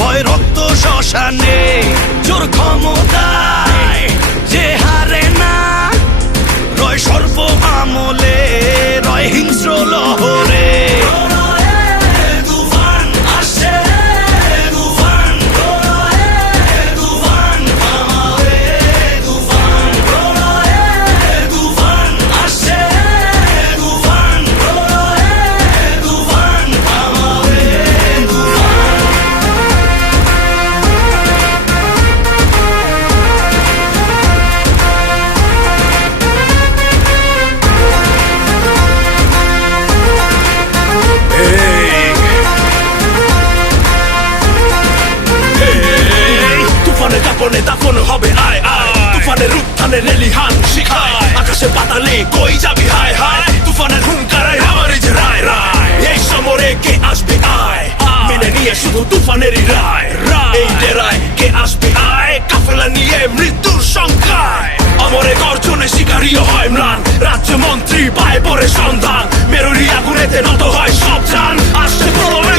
ভয় রক্ত শ্মশানে জোর ক্ষমতায় যে হারে না রয় সর্ব আমলে রয় হিংস্র লহরে তুফান আসে তুফান তুফান আমারে তুফান তুফান আসে তুফান তুফান আমারে তুফানে কাপনে দাফন হবে আয় আয় তুফানের উত্থানে লেলিহান শিখায় আকাশে পাতালে কই যাবি হায় হায় তুফানের হুঙ্কারে আমার যে রায় রায় এই সমরে কে আসবে আয় মেনে নিয়ে শুধু তুফানেরই রায় এই ডেরায় কে আসবে আয় কাফেলা নিয়ে মৃত্যুর সংখ্যায় অমরে গর্জনে শিকারীও হয় ম্লান রাজ্যমন্ত্রী পায় পরে সন্ধান মেরুরি আগুনেতে নত হয় সব জান আসছে প্রলয়